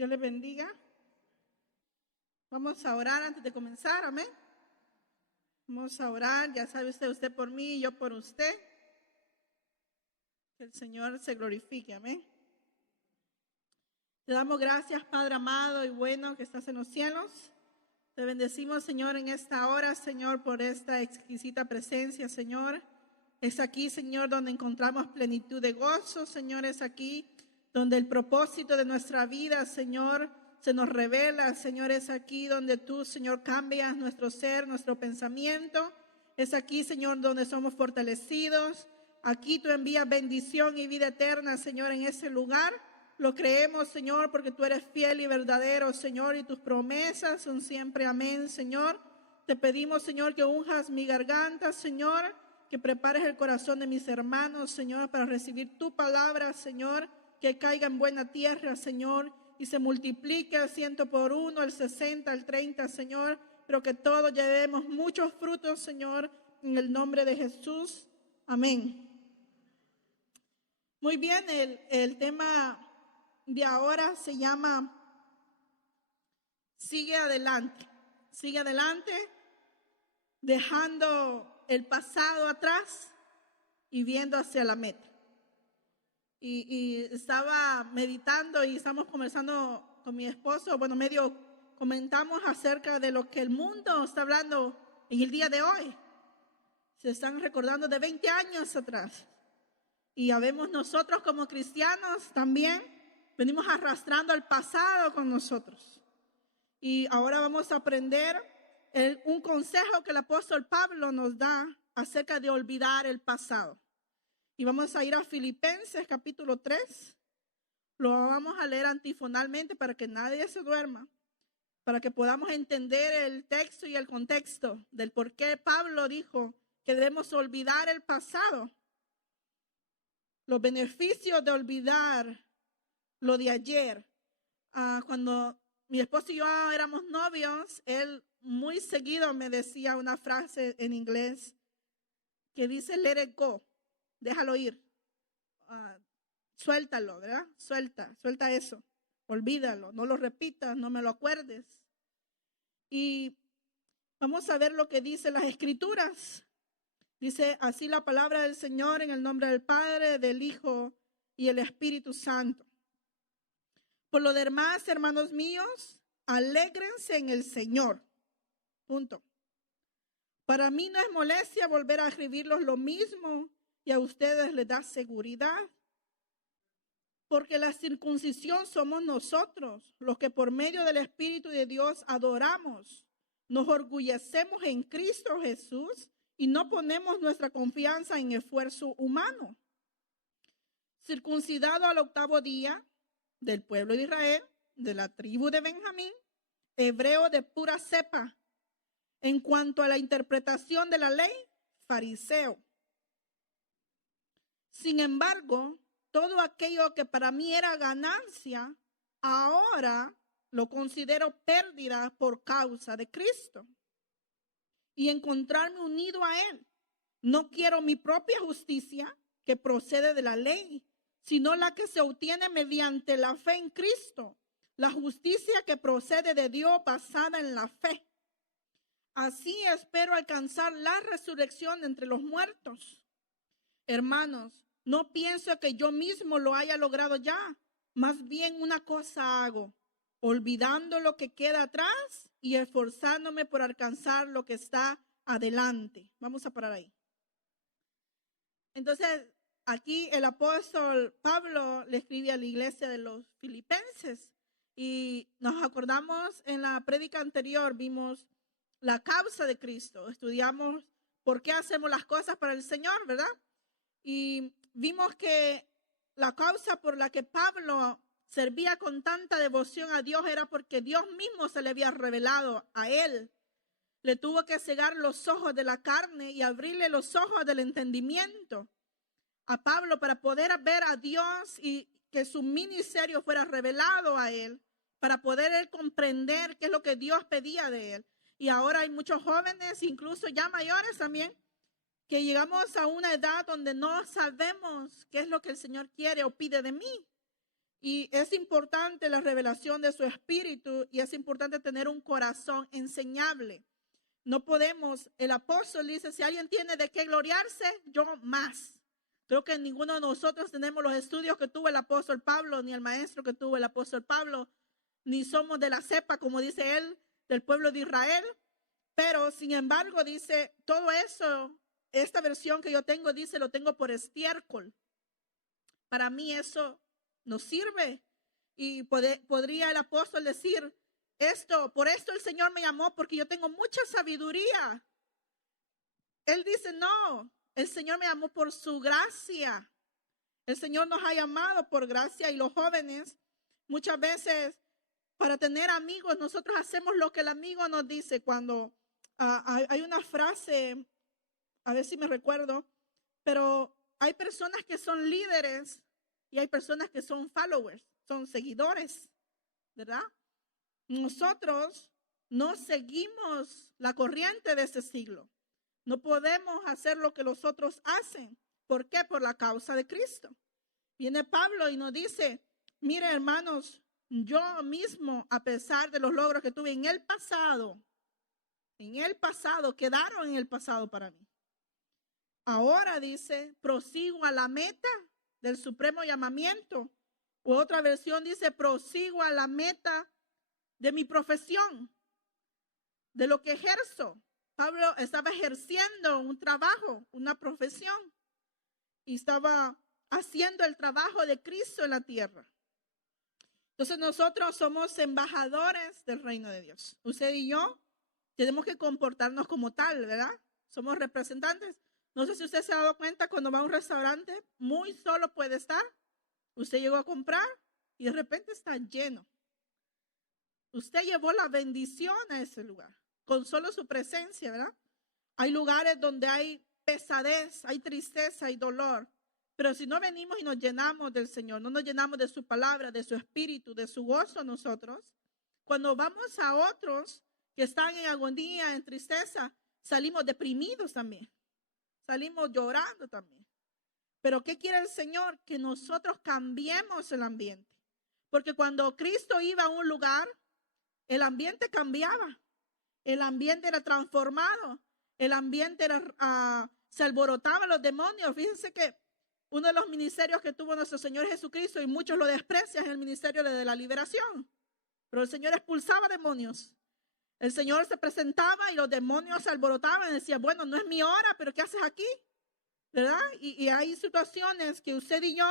Dios les bendiga. Vamos a orar antes de comenzar, amén. Vamos a orar, ya sabe usted por mí y yo por usted. Que el Señor se glorifique, amén. Te damos gracias, Padre amado y bueno que estás en los cielos. Te bendecimos, Señor, en esta hora, Señor, por esta exquisita presencia, Señor. Es aquí, Señor, donde encontramos plenitud de gozo, Señor, es aquí donde el propósito de nuestra vida, Señor, se nos revela, Señor, es aquí donde tú, Señor, cambias nuestro ser, nuestro pensamiento. Es aquí, Señor, donde somos fortalecidos. Aquí tú envías bendición y vida eterna, Señor, en ese lugar. Lo creemos, Señor, porque tú eres fiel y verdadero, Señor, y tus promesas son siempre amén, Señor. Te pedimos, Señor, que unjas mi garganta, Señor, que prepares el corazón de mis hermanos, Señor, para recibir tu palabra, Señor, que caiga en buena tierra, Señor, y se multiplique al 100 por 1, al 60, al 30, Señor, pero que todos llevemos muchos frutos, Señor, en el nombre de Jesús. Amén. Muy bien, el tema de ahora se llama Sigue adelante. Sigue adelante, dejando el pasado atrás y viendo hacia la meta. Y estaba meditando y estamos conversando con mi esposo, medio comentamos acerca de lo que el mundo está hablando en el día de hoy. Se están recordando de 20 años atrás. Y habemos nosotros como cristianos también, venimos arrastrando al pasado con nosotros. Y ahora vamos a aprender un consejo que el apóstol Pablo nos da acerca de olvidar el pasado. Y vamos a ir a Filipenses capítulo 3. Lo vamos a leer antifonalmente para que nadie se duerma, para que podamos entender el texto y el contexto del por qué Pablo dijo que debemos olvidar el pasado. Los beneficios de olvidar lo de ayer. Cuando mi esposo y yo éramos novios, él muy seguido me decía una frase en inglés que dice let it go, déjalo ir, suéltalo, ¿verdad? Suelta eso, olvídalo, no lo repitas, no me lo acuerdes. Y vamos a ver lo que dice las Escrituras. Dice así la palabra del Señor en el nombre del Padre, del Hijo y el Espíritu Santo. Por lo demás, hermanos míos, alégrense en el Señor. Punto. Para mí no es molestia volver a escribirlos lo mismo y a ustedes les da seguridad. Porque la circuncisión somos nosotros, los que por medio del Espíritu de Dios adoramos, nos orgullecemos en Cristo Jesús y no ponemos nuestra confianza en esfuerzo humano. Circuncidado al 8º día, del pueblo de Israel, de la tribu de Benjamín, hebreo de pura cepa. En cuanto a la interpretación de la ley, fariseo. Sin embargo, todo aquello que para mí era ganancia, ahora lo considero pérdida por causa de Cristo. Y encontrarme unido a Él. No quiero mi propia justicia que procede de la ley, sino la que se obtiene mediante la fe en Cristo, la justicia que procede de Dios basada en la fe. Así espero alcanzar la resurrección entre los muertos. Hermanos, no pienso que yo mismo lo haya logrado ya, más bien una cosa hago, olvidando lo que queda atrás y esforzándome por alcanzar lo que está adelante. Vamos a parar ahí. Entonces, aquí el apóstol Pablo le escribe a la iglesia de los filipenses y nos acordamos en la prédica anterior, vimos la causa de Cristo, estudiamos por qué hacemos las cosas para el Señor, ¿verdad? Y vimos que la causa por la que Pablo servía con tanta devoción a Dios era porque Dios mismo se le había revelado a él. Le tuvo que cegar los ojos de la carne y abrirle los ojos del entendimiento a Pablo para poder ver a Dios y que su ministerio fuera revelado a él, para poder él comprender qué es lo que Dios pedía de él. Y ahora hay muchos jóvenes, incluso ya mayores también, que llegamos a una edad donde no sabemos qué es lo que el Señor quiere o pide de mí. Y es importante la revelación de su espíritu y es importante tener un corazón enseñable. No podemos, el apóstol dice, si alguien tiene de qué gloriarse, yo más. Creo que ninguno de nosotros tenemos los estudios que tuvo el apóstol Pablo, ni el maestro que tuvo el apóstol Pablo, ni somos de la cepa, como dice él, del pueblo de Israel. Pero, sin embargo, dice, todo eso, esta versión que yo tengo, dice, lo tengo por estiércol. Para mí eso no sirve. Y podría el apóstol decir, por esto el Señor me llamó, porque yo tengo mucha sabiduría. Él dice, no, el Señor me llamó por su gracia. El Señor nos ha llamado por gracia y los jóvenes muchas veces para tener amigos, nosotros hacemos lo que el amigo nos dice. Cuando hay una frase, a ver si me recuerdo, pero hay personas que son líderes y hay personas que son followers, son seguidores, ¿verdad? Nosotros no seguimos la corriente de ese siglo. No podemos hacer lo que los otros hacen. ¿Por qué? Por la causa de Cristo. Viene Pablo y nos dice, mire hermanos, yo mismo, a pesar de los logros que tuve en el pasado, quedaron en el pasado para mí. Ahora dice, prosigo a la meta del supremo llamamiento. O otra versión dice, prosigo a la meta de mi profesión, de lo que ejerzo. Pablo estaba ejerciendo un trabajo, una profesión, y estaba haciendo el trabajo de Cristo en la tierra. Entonces nosotros somos embajadores del reino de Dios. Usted y yo tenemos que comportarnos como tal, ¿verdad? Somos representantes. No sé si usted se ha dado cuenta cuando va a un restaurante, muy solo puede estar. Usted llegó a comprar y de repente está lleno. Usted llevó la bendición a ese lugar, con solo su presencia, ¿verdad? Hay lugares donde hay pesadez, hay tristeza, hay dolor. Pero si no venimos y nos llenamos del Señor, no nos llenamos de su palabra, de su espíritu, de su gozo nosotros, cuando vamos a otros que están en agonía, en tristeza, salimos deprimidos también. Salimos llorando también. Pero ¿qué quiere el Señor? Que nosotros cambiemos el ambiente. Porque cuando Cristo iba a un lugar, el ambiente cambiaba. El ambiente era transformado. El ambiente era, se alborotaban los demonios. Fíjense que uno de los ministerios que tuvo nuestro Señor Jesucristo, y muchos lo desprecian, es el ministerio de la liberación. Pero el Señor expulsaba demonios. El Señor se presentaba y los demonios se alborotaban y decían, bueno, no es mi hora, pero ¿qué haces aquí? ¿Verdad? Y hay situaciones que usted y yo,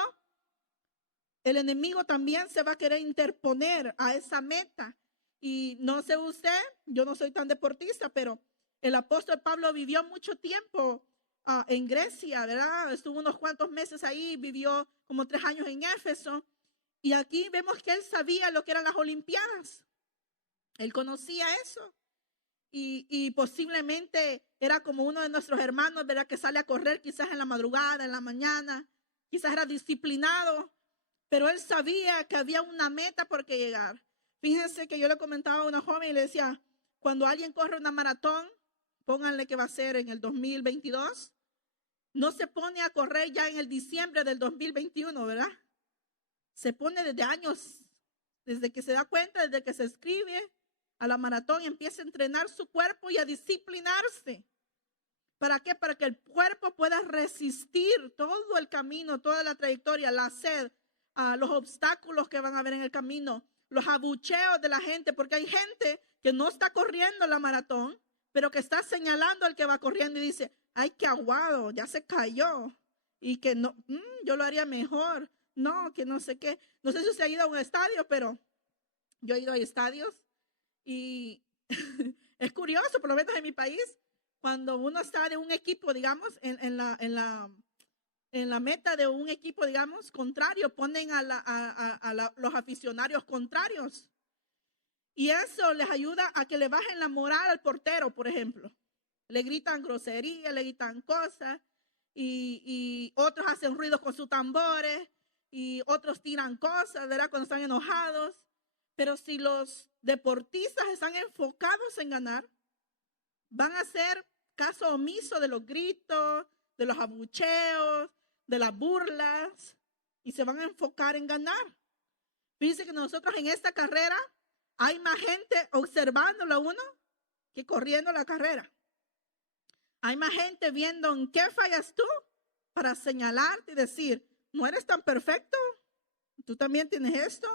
el enemigo también se va a querer interponer a esa meta. Y no sé usted, yo no soy tan deportista, pero el apóstol Pablo vivió mucho tiempo en Grecia, ¿verdad? Estuvo unos cuantos meses ahí, vivió como 3 años en Éfeso. Y aquí vemos que él sabía lo que eran las Olimpiadas. Él conocía eso. Y posiblemente era como uno de nuestros hermanos, ¿verdad? Que sale a correr quizás en la madrugada, en la mañana. Quizás era disciplinado, pero él sabía que había una meta por que llegar. Fíjense que yo le comentaba a una joven y le decía, cuando alguien corre una maratón, pónganle que va a ser en el 2022, no se pone a correr ya en el diciembre del 2021, ¿verdad? Se pone desde años, desde que se da cuenta, desde que se inscribe a la maratón y empieza a entrenar su cuerpo y a disciplinarse. ¿Para qué? Para que el cuerpo pueda resistir todo el camino, toda la trayectoria, la sed, los obstáculos que van a haber en el camino, los abucheos de la gente, porque hay gente que no está corriendo la maratón, pero que está señalando al que va corriendo y dice, ay, qué aguado, ya se cayó, y que no, yo lo haría mejor, no, que no sé qué. No sé si usted ha ido a un estadio, pero yo he ido a estadios y es curioso, por lo menos en mi país, cuando uno está de un equipo, digamos, en la meta de un equipo, digamos, contrario, ponen a los aficionados contrarios. Y eso les ayuda a que le bajen la moral al portero, por ejemplo. Le gritan groserías, le gritan cosas, y otros hacen ruidos con sus tambores, y otros tiran cosas, ¿verdad? Cuando están enojados. Pero si los deportistas están enfocados en ganar, van a hacer caso omiso de los gritos, de los abucheos, de las burlas, y se van a enfocar en ganar. Fíjense que nosotros en esta carrera hay más gente observándolo a uno que corriendo la carrera. Hay más gente viendo en qué fallas tú para señalarte y decir, no eres tan perfecto, tú también tienes esto,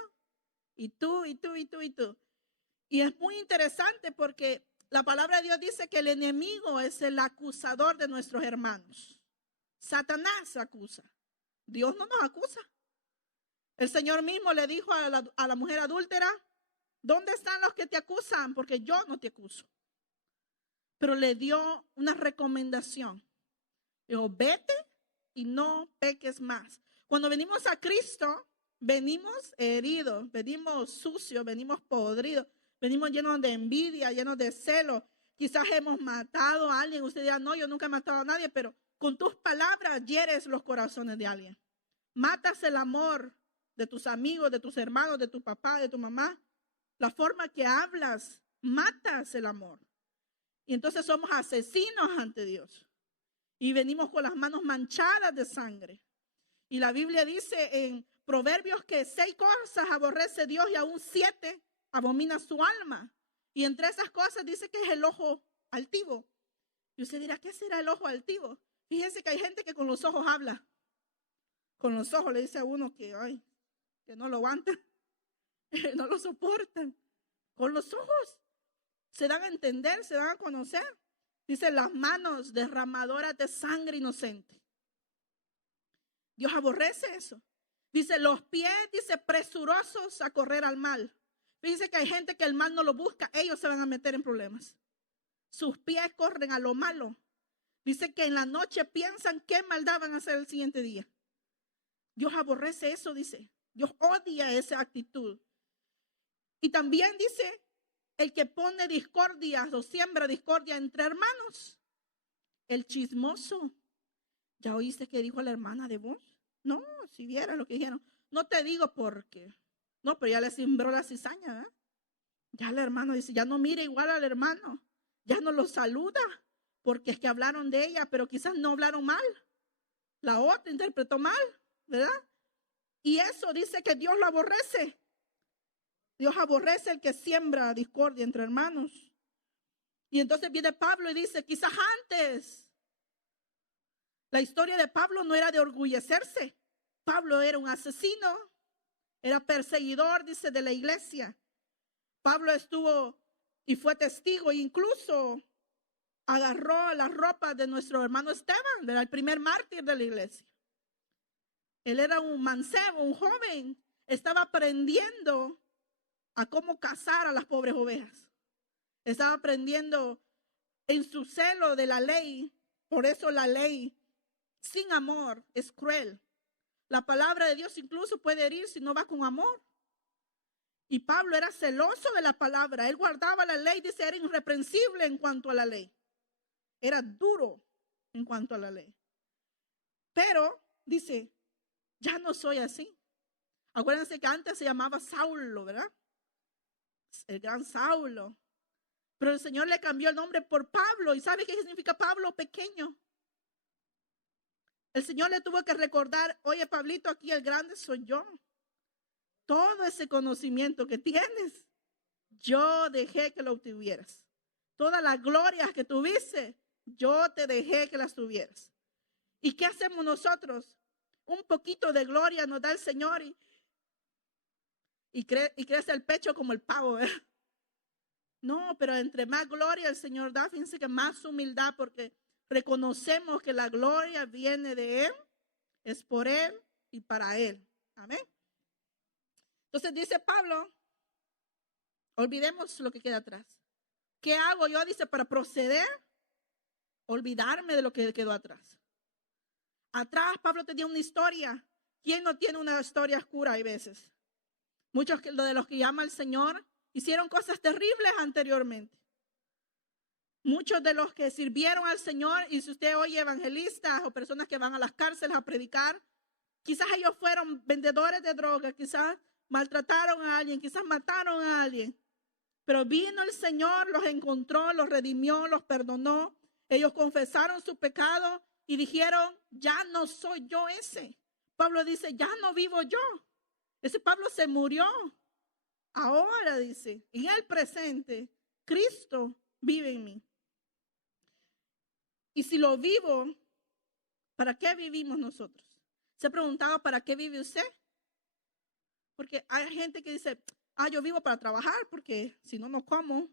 y tú, y tú, y tú, y tú. Y es muy interesante porque la palabra de Dios dice que el enemigo es el acusador de nuestros hermanos. Satanás acusa. Dios no nos acusa. El Señor mismo le dijo a la mujer adúltera, ¿dónde están los que te acusan? Porque yo no te acuso. Pero le dio una recomendación. Dijo, vete y no peques más. Cuando venimos a Cristo, venimos heridos, venimos sucios, venimos podridos, venimos llenos de envidia, llenos de celo. Quizás hemos matado a alguien. Usted dirá, no, yo nunca he matado a nadie, pero con tus palabras hieres los corazones de alguien. Matas el amor de tus amigos, de tus hermanos, de tu papá, de tu mamá. La forma que hablas, matas el amor. Y entonces somos asesinos ante Dios. Y venimos con las manos manchadas de sangre. Y la Biblia dice en Proverbios que 6 cosas aborrece Dios y aún 7 abomina su alma. Y entre esas cosas dice que es el ojo altivo. Y usted dirá, ¿qué será el ojo altivo? Fíjense que hay gente que con los ojos habla. Con los ojos le dice a uno que, ay, que no lo aguantan, no lo soportan. Con los ojos se dan a entender, se dan a conocer. Dice, las manos derramadoras de sangre inocente. Dios aborrece eso. Dice, los pies, dice, presurosos a correr al mal. Fíjense que hay gente que el mal no lo busca, ellos se van a meter en problemas. Sus pies corren a lo malo. Dice que en la noche piensan qué maldad van a hacer el siguiente día. Dios aborrece eso, dice. Dios odia esa actitud. Y también dice, el que pone discordia o siembra discordia entre hermanos. El chismoso. ¿Ya oíste que dijo la hermana de vos? No, si vieras lo que dijeron. No te digo por qué. No, pero ya le sembró la cizaña, ¿eh? Ya el hermano dice, ya no mira igual al hermano. Ya no lo saluda. Porque es que hablaron de ella, pero quizás no hablaron mal. La otra interpretó mal, ¿verdad? Y eso dice que Dios lo aborrece. Dios aborrece el que siembra discordia entre hermanos. Y entonces viene Pablo y dice, quizás antes la historia de Pablo no era de orgullecerse. Pablo era un asesino, era perseguidor, dice, de la iglesia. Pablo estuvo y fue testigo e incluso agarró las ropas de nuestro hermano Esteban, era el primer mártir de la iglesia. Él era un mancebo, un joven, estaba aprendiendo a cómo cazar a las pobres ovejas. Estaba aprendiendo en su celo de la ley. Por eso la ley sin amor es cruel. La palabra de Dios incluso puede herir si no va con amor. Y Pablo era celoso de la palabra. Él guardaba la ley, dice, era irreprensible en cuanto a la ley. Era duro en cuanto a la ley. Pero, dice, ya no soy así. Acuérdense que antes se llamaba Saulo, ¿verdad? El gran Saulo. Pero el Señor le cambió el nombre por Pablo. ¿Y sabe qué significa Pablo? Pequeño. El Señor le tuvo que recordar, oye, Pablito, aquí el grande soy yo. Todo ese conocimiento que tienes, yo dejé que lo obtuvieras. Todas las glorias que tuviste, yo te dejé que las tuvieras. ¿Y qué hacemos nosotros? Un poquito de gloria nos da el Señor y crece el pecho como el pavo, ¿verdad? No, pero entre más gloria el Señor da, fíjense que más humildad, porque reconocemos que la gloria viene de Él, es por Él y para Él. Amén. Entonces dice Pablo, olvidemos lo que queda atrás. ¿Qué hago yo? Dice, para proceder, olvidarme de lo que quedó atrás. Atrás Pablo tenía una historia. ¿Quién no tiene una historia oscura? Hay veces. Muchos de los que llama al Señor hicieron cosas terribles anteriormente. Muchos de los que sirvieron al Señor, y si usted oye evangelistas o personas que van a las cárceles a predicar, quizás ellos fueron vendedores de drogas, quizás maltrataron a alguien, quizás mataron a alguien. Pero vino el Señor, los encontró, los redimió, los perdonó. Ellos confesaron su pecado y dijeron, ya no soy yo ese. Pablo dice, ya no vivo yo. Ese Pablo se murió. Ahora dice, en el presente, Cristo vive en mí. Y si lo vivo, ¿para qué vivimos nosotros? ¿Se ha preguntado para qué vive usted? Porque hay gente que dice, yo vivo para trabajar porque si no, no como.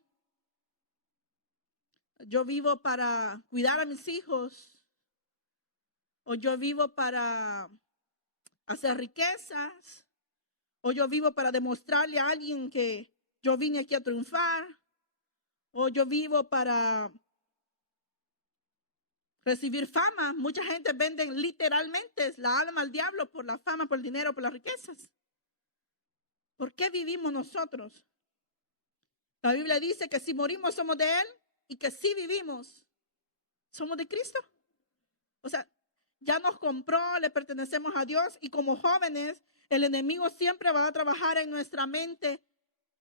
Yo vivo para cuidar a mis hijos. O yo vivo para hacer riquezas. O yo vivo para demostrarle a alguien que yo vine aquí a triunfar. O yo vivo para recibir fama. Mucha gente vende literalmente la alma al diablo por la fama, por el dinero, por las riquezas. ¿Por qué vivimos nosotros? La Biblia dice que si morimos somos de Él y que si vivimos somos de Cristo. O sea, ya nos compró, le pertenecemos a Dios y como jóvenes el enemigo siempre va a trabajar en nuestra mente.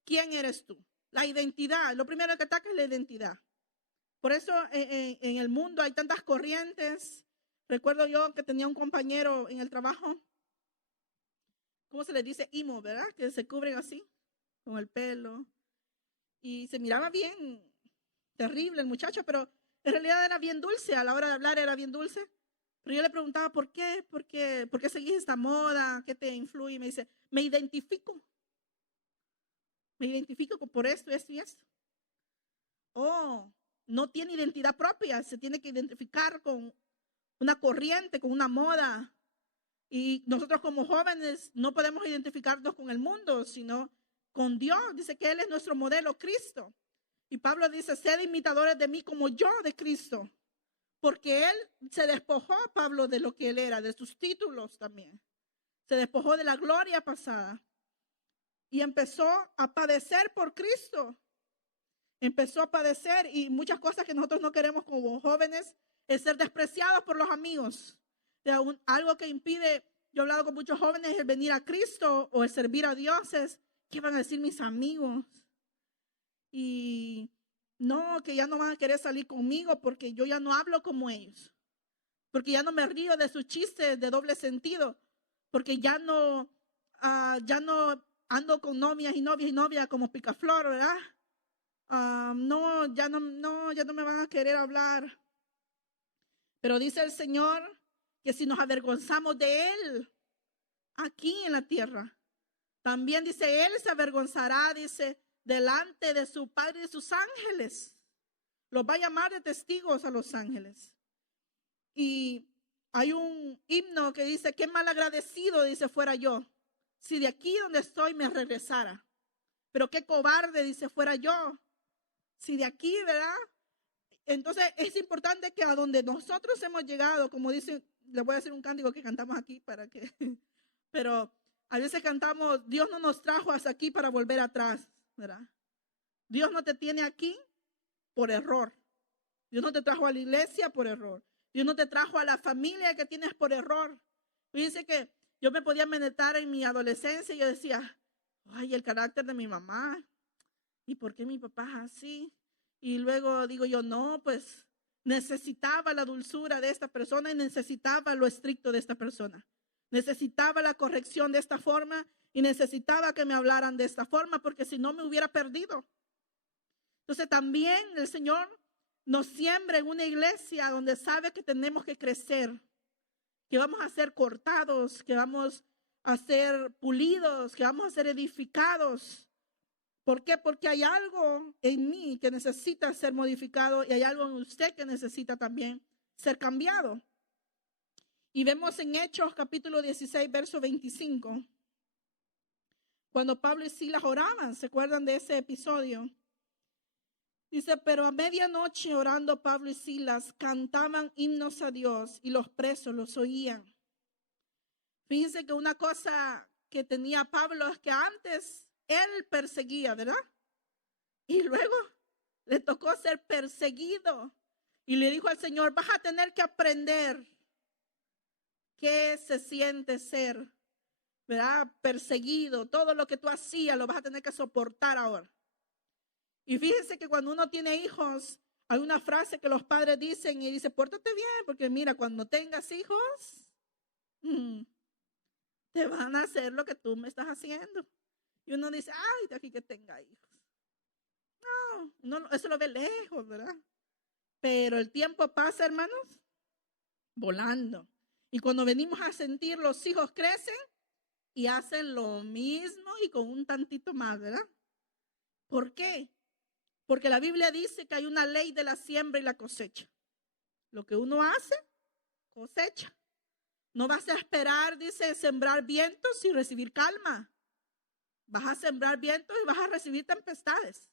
¿Quién eres tú? La identidad. Lo primero que ataca es la identidad. Por eso en el mundo hay tantas corrientes. Recuerdo yo que tenía un compañero en el trabajo. ¿Cómo se le dice? Emo, ¿verdad? Que se cubren así, con el pelo. Y se miraba bien terrible el muchacho, pero en realidad era bien dulce. A la hora de hablar era bien dulce. Pero yo le preguntaba, ¿por qué? ¿Por qué seguís esta moda? ¿Qué te influye? Y me dice, me identifico. Me identifico por esto, esto y esto. Oh, no tiene identidad propia. Se tiene que identificar con una corriente, con una moda. Y nosotros como jóvenes no podemos identificarnos con el mundo, sino con Dios. Dice que Él es nuestro modelo, Cristo. Y Pablo dice, sed imitadores de mí como yo de Cristo. Porque Él se despojó, Pablo, de lo que Él era, de sus títulos también. Se despojó de la gloria pasada. Y empezó a padecer por Cristo. Empezó a padecer y muchas cosas que nosotros no queremos como jóvenes es ser despreciados por los amigos. Algo que impide, yo he hablado con muchos jóvenes, el venir a Cristo o el servir a Dios es, ¿qué van a decir mis amigos? Y no, que ya no van a querer salir conmigo porque yo ya no hablo como ellos. Porque ya no me río de sus chistes de doble sentido. Porque ya no ando con novias y novias como picaflor, ¿verdad? No, ya no me van a querer hablar. Pero dice el Señor que si nos avergonzamos de Él aquí en la tierra, también dice, Él se avergonzará, dice, delante de su Padre y de sus ángeles. Los va a llamar de testigos a los ángeles. Y hay un himno que dice, qué mal agradecido, dice, fuera yo, si de aquí donde estoy me regresara. Pero qué cobarde, dice, fuera yo, si de aquí, ¿verdad? Entonces es importante que a donde nosotros hemos llegado, como dice, le voy a decir un cántico que cantamos aquí para que, pero a veces cantamos, Dios no nos trajo hasta aquí para volver atrás, ¿verdad? Dios no te tiene aquí por error. Dios no te trajo a la iglesia por error. Dios no te trajo a la familia que tienes por error. Fíjense que yo me podía meditar en mi adolescencia y yo decía, ay, el carácter de mi mamá. ¿Y por qué mi papá es así? Y luego digo yo, no, pues necesitaba la dulzura de esta persona y necesitaba lo estricto de esta persona. Necesitaba la corrección de esta forma y necesitaba que me hablaran de esta forma porque si no me hubiera perdido. Entonces también el Señor nos siembra en una iglesia donde sabe que tenemos que crecer, que vamos a ser cortados, que vamos a ser pulidos, que vamos a ser edificados. ¿Por qué? Porque hay algo en mí que necesita ser modificado y hay algo en usted que necesita también ser cambiado. Y vemos en Hechos capítulo 16, verso 25, cuando Pablo y Silas oraban, ¿se acuerdan de ese episodio? Dice, pero a medianoche orando Pablo y Silas cantaban himnos a Dios y los presos los oían. Fíjense que una cosa que tenía Pablo es que antes él perseguía, ¿verdad? Y luego le tocó ser perseguido. Y le dijo al Señor, vas a tener que aprender qué se siente ser, ¿verdad? Perseguido. Todo lo que tú hacías lo vas a tener que soportar ahora. Y fíjense que cuando uno tiene hijos, hay una frase que los padres dicen y dice, pórtate bien, porque mira, cuando tengas hijos, te van a hacer lo que tú me estás haciendo. Y uno dice, ay, de aquí que tenga hijos. No, eso lo ve lejos, ¿verdad? Pero el tiempo pasa, hermanos, volando. Y cuando venimos a sentir, los hijos crecen y hacen lo mismo y con un tantito más, ¿verdad? ¿Por qué? Porque la Biblia dice que hay una ley de la siembra y la cosecha. Lo que uno hace, cosecha. No vas a esperar, dice, sembrar vientos y recibir calma. Vas a sembrar vientos y vas a recibir tempestades.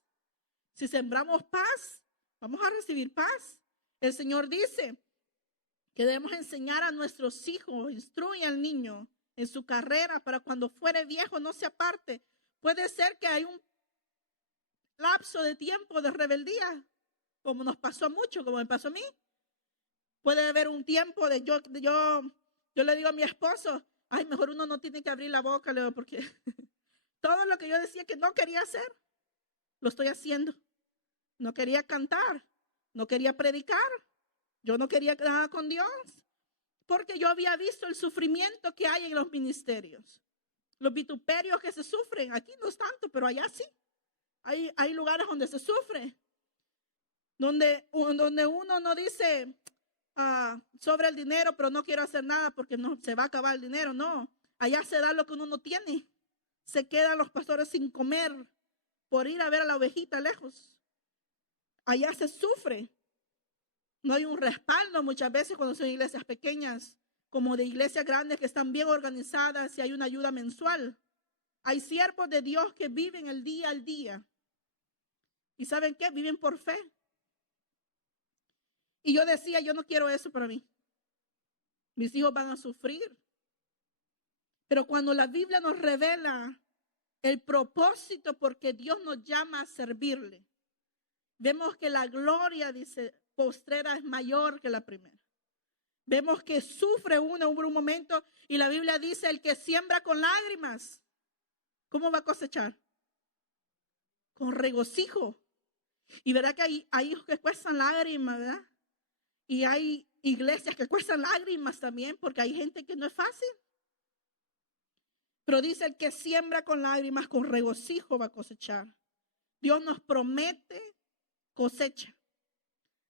Si sembramos paz, vamos a recibir paz. El Señor dice que debemos enseñar a nuestros hijos, instruye al niño en su carrera para cuando fuere viejo no se aparte. Puede ser que hay un lapso de tiempo de rebeldía, como nos pasó mucho, como me pasó a mí. Puede haber un tiempo de yo le digo a mi esposo, ay, mejor uno no tiene que abrir la boca, Leo, porque todo lo que yo decía que no quería hacer, lo estoy haciendo. No quería cantar, no quería predicar, yo no quería nada con Dios, porque yo había visto el sufrimiento que hay en los ministerios, los vituperios que se sufren. Aquí no es tanto, pero allá sí. Hay lugares donde se sufre, donde uno no dice sobre el dinero, pero no quiero hacer nada porque no se va a acabar el dinero. No, allá se da lo que uno no tiene. Se quedan los pastores sin comer por ir a ver a la ovejita lejos. Allá se sufre. No hay un respaldo muchas veces cuando son iglesias pequeñas, como de iglesias grandes que están bien organizadas y hay una ayuda mensual. Hay siervos de Dios que viven el día al día. ¿Y saben qué? Viven por fe. Y yo decía, yo no quiero eso para mí. Mis hijos van a sufrir. Pero cuando la Biblia nos revela el propósito porque Dios nos llama a servirle, vemos que la gloria, dice, postrera es mayor que la primera. Vemos que sufre uno en un momento y la Biblia dice, el que siembra con lágrimas, ¿cómo va a cosechar? Con regocijo. Y verdad que hay hijos que cuestan lágrimas, ¿verdad? Y hay iglesias que cuestan lágrimas también porque hay gente que no es fácil. Pero dice, el que siembra con lágrimas, con regocijo va a cosechar. Dios nos promete cosecha.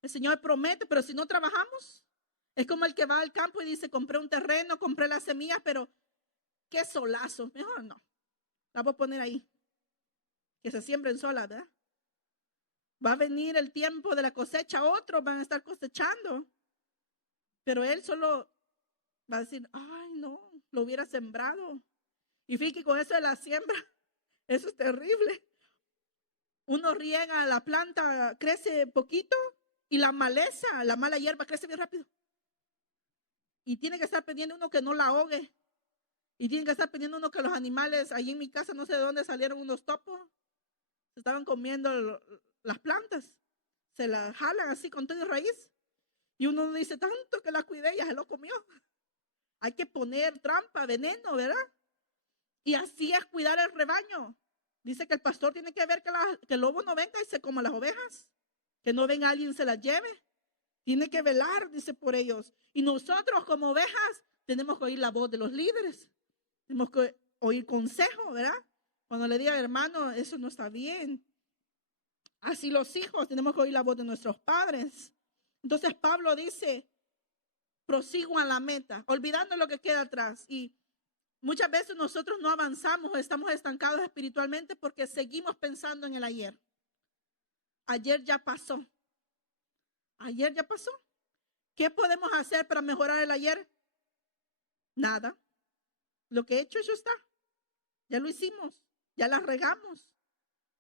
El Señor promete, pero si no trabajamos, es como el que va al campo y dice, compré un terreno, compré las semillas, pero qué solazo. Mejor no, la voy a poner ahí. Que se siembren solas, ¿verdad? Va a venir el tiempo de la cosecha, otros van a estar cosechando. Pero él solo va a decir, ay no, lo hubiera sembrado. Y fíjate, con eso de la siembra, eso es terrible. Uno riega, la planta crece poquito y la maleza, la mala hierba crece bien rápido. Y tiene que estar pendiente uno que no la ahogue. Y tiene que estar pendiente uno que los animales, ahí en mi casa no sé de dónde salieron unos topos. Se estaban comiendo las plantas. Se las jalan así con todo y raíz. Y uno dice, tanto que la cuidé, ya se lo comió. Hay que poner trampa, veneno, ¿verdad? Y así es cuidar el rebaño. Dice que el pastor tiene que ver que el lobo no venga y se coma las ovejas. Que no venga alguien y se las lleve. Tiene que velar, dice, por ellos. Y nosotros como ovejas tenemos que oír la voz de los líderes. Tenemos que oír consejo, ¿verdad? Cuando le digan, hermano, eso no está bien. Así los hijos tenemos que oír la voz de nuestros padres. Entonces Pablo dice, prosigo a la meta, olvidando lo que queda atrás. Y muchas veces nosotros no avanzamos, estamos estancados espiritualmente porque seguimos pensando en el ayer. Ayer ya pasó. Ayer ya pasó. ¿Qué podemos hacer para mejorar el ayer? Nada. Lo que he hecho, eso está. Ya lo hicimos. Ya la regamos.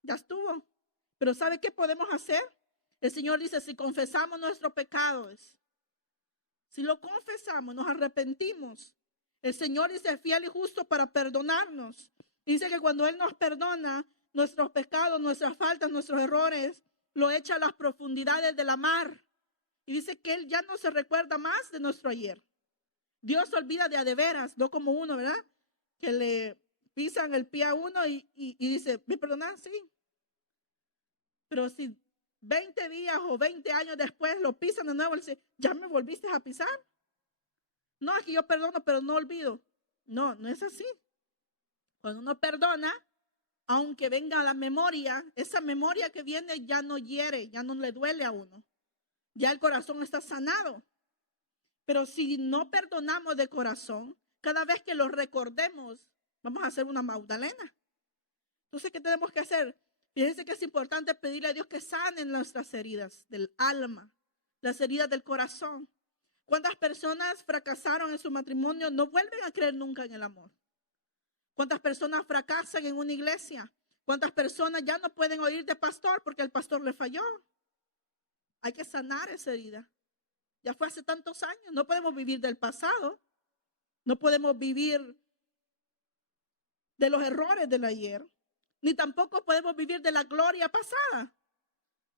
Ya estuvo. Pero ¿sabe qué podemos hacer? El Señor dice, si confesamos nuestros pecados, si lo confesamos, nos arrepentimos, el Señor dice fiel y justo para perdonarnos. Dice que cuando Él nos perdona nuestros pecados, nuestras faltas, nuestros errores, lo echa a las profundidades de la mar. Y dice que Él ya no se recuerda más de nuestro ayer. Dios se olvida de a de veras, no como uno, ¿verdad? Que le pisan el pie a uno y dice, ¿me perdonas? Sí. Pero si 20 días o 20 años después lo pisan de nuevo, él dice, ¿ya me volviste a pisar? No, es que yo perdono, pero no olvido. No, no es así. Cuando uno perdona, aunque venga a la memoria, esa memoria que viene ya no hiere, ya no le duele a uno. Ya el corazón está sanado. Pero si no perdonamos de corazón, cada vez que lo recordemos, vamos a hacer una Magdalena. Entonces, ¿qué tenemos que hacer? Fíjense que es importante pedirle a Dios que sane nuestras heridas del alma, las heridas del corazón. ¿Cuántas personas fracasaron en su matrimonio? No vuelven a creer nunca en el amor. ¿Cuántas personas fracasan en una iglesia? ¿Cuántas personas ya no pueden oír de pastor porque el pastor le falló? Hay que sanar esa herida. Ya fue hace tantos años. No podemos vivir del pasado. No podemos vivir de los errores del ayer. Ni tampoco podemos vivir de la gloria pasada.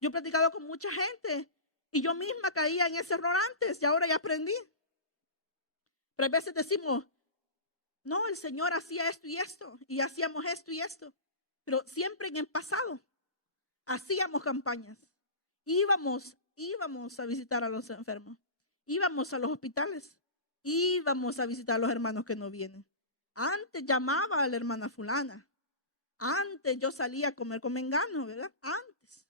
Yo he platicado con mucha gente y yo misma caía en ese error antes y ahora ya aprendí. Pero a veces decimos, no, el Señor hacía esto y hacíamos esto y esto. Pero siempre en el pasado hacíamos campañas. Íbamos a visitar a los enfermos. Íbamos a los hospitales. Íbamos a visitar a los hermanos que no vienen. Antes llamaba a la hermana fulana. Antes yo salía a comer con mengano, ¿verdad? Antes.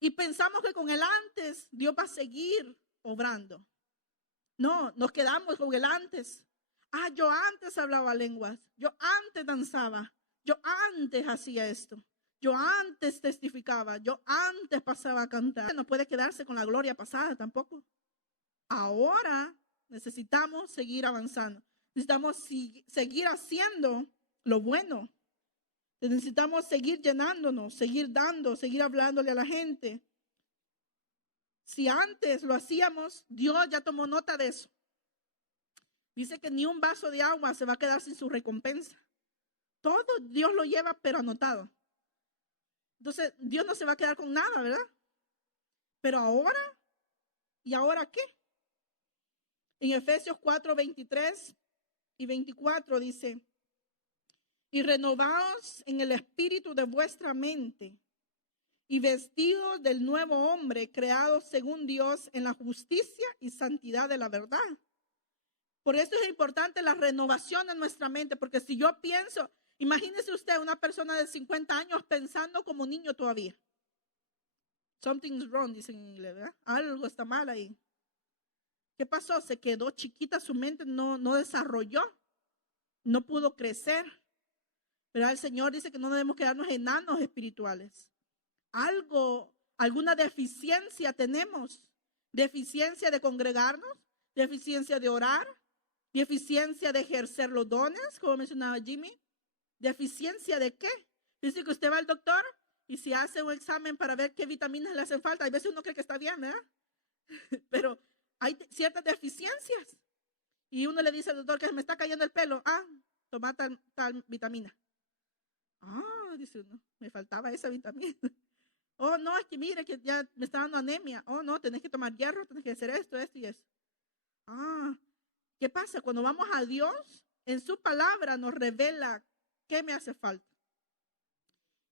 Y pensamos que con el antes Dios va a seguir obrando. No, nos quedamos con el antes. Yo antes hablaba lenguas. Yo antes danzaba. Yo antes hacía esto. Yo antes testificaba. Yo antes pasaba a cantar. No puede quedarse con la gloria pasada tampoco. Ahora necesitamos seguir avanzando. Necesitamos seguir haciendo lo bueno. Necesitamos seguir llenándonos, seguir dando, seguir hablándole a la gente. Si antes lo hacíamos, Dios ya tomó nota de eso. Dice que ni un vaso de agua se va a quedar sin su recompensa. Todo Dios lo lleva, pero anotado. Entonces, Dios no se va a quedar con nada, ¿verdad? Pero ahora, ¿y ahora qué? En Efesios 4, 23 y 24 dice, y renovaos en el espíritu de vuestra mente y vestidos del nuevo hombre creado según Dios en la justicia y santidad de la verdad. Por eso es importante la renovación en nuestra mente, porque si yo pienso, imagínese usted una persona de 50 años pensando como niño todavía. Something's wrong, dicen en inglés, ¿verdad? Algo está mal ahí. ¿Qué pasó? Se quedó chiquita su mente, no desarrolló, no pudo crecer. Pero el Señor dice que no debemos quedarnos enanos espirituales. Alguna deficiencia tenemos. Deficiencia de congregarnos, deficiencia de orar, deficiencia de ejercer los dones, como mencionaba Jimmy. ¿Deficiencia de qué? Dice que usted va al doctor y si hace un examen para ver qué vitaminas le hacen falta, a veces uno cree que está bien, ¿verdad? Pero hay ciertas deficiencias. Y uno le dice al doctor que me está cayendo el pelo. Toma tal vitamina. Dice uno, me faltaba esa vitamina. No, es que mire que ya me está dando anemia. No, tenés que tomar hierro, tenés que hacer esto y eso. ¿Qué pasa? Cuando vamos a Dios, en su palabra nos revela qué me hace falta.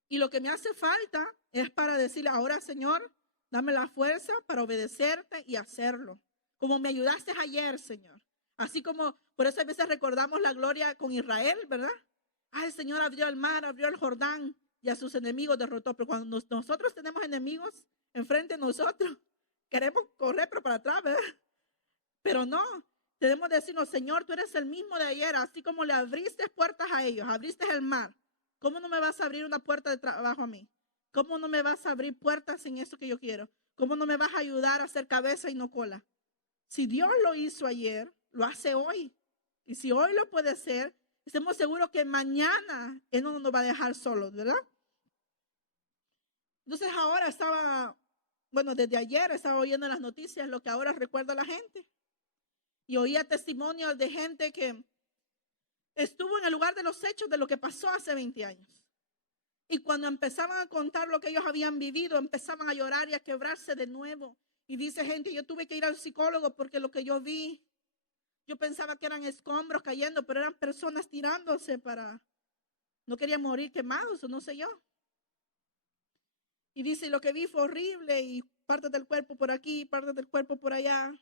Y lo que me hace falta es para decirle, ahora Señor, dame la fuerza para obedecerte y hacerlo. Como me ayudaste ayer, Señor. Así como, por eso a veces recordamos la gloria con Israel, ¿verdad? El Señor abrió el mar, abrió el Jordán y a sus enemigos derrotó. Pero cuando nosotros tenemos enemigos enfrente de nosotros, queremos correr pero para atrás, ¿verdad? Pero no, debemos decirnos, Señor, tú eres el mismo de ayer, así como le abriste puertas a ellos, abriste el mar. ¿Cómo no me vas a abrir una puerta de trabajo a mí? ¿Cómo no me vas a abrir puertas en eso que yo quiero? ¿Cómo no me vas a ayudar a hacer cabeza y no cola? Si Dios lo hizo ayer, lo hace hoy. Y si hoy lo puede hacer, estemos seguros que mañana Él no nos va a dejar solos, ¿verdad? Entonces ahora desde ayer estaba oyendo las noticias, lo que ahora recuerda la gente. Y oía testimonios de gente que estuvo en el lugar de los hechos de lo que pasó hace 20 años. Y cuando empezaban a contar lo que ellos habían vivido, empezaban a llorar y a quebrarse de nuevo. Y dice gente, yo tuve que ir al psicólogo porque lo que yo vi, yo pensaba que eran escombros cayendo, pero eran personas tirándose no querían morir quemados o no sé yo. Y dice, lo que vi fue horrible y parte del cuerpo por aquí, parte del cuerpo por allá.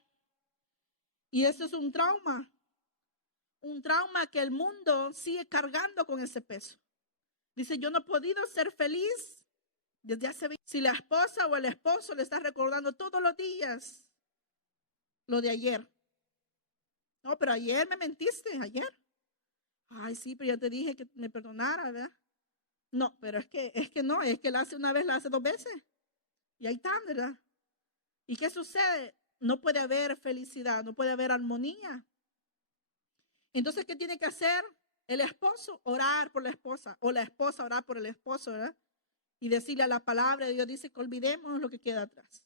Y eso es un trauma. un trauma que el mundo sigue cargando con ese peso. Dice, yo no he podido ser feliz desde hace 20 años. Si la esposa o el esposo le está recordando todos los días lo de ayer. No, pero ayer me mentiste, ayer. Ay, sí, pero yo te dije que me perdonara, ¿verdad? No, pero es que no, es que la hace una vez, la hace 2 veces. Y ahí está, ¿verdad? ¿Y qué sucede? No puede haber felicidad, no puede haber armonía. Entonces, ¿qué tiene que hacer el esposo? Orar por la esposa, o la esposa orar por el esposo, ¿verdad? Y decirle a la palabra de Dios, dice que olvidemos lo que queda atrás.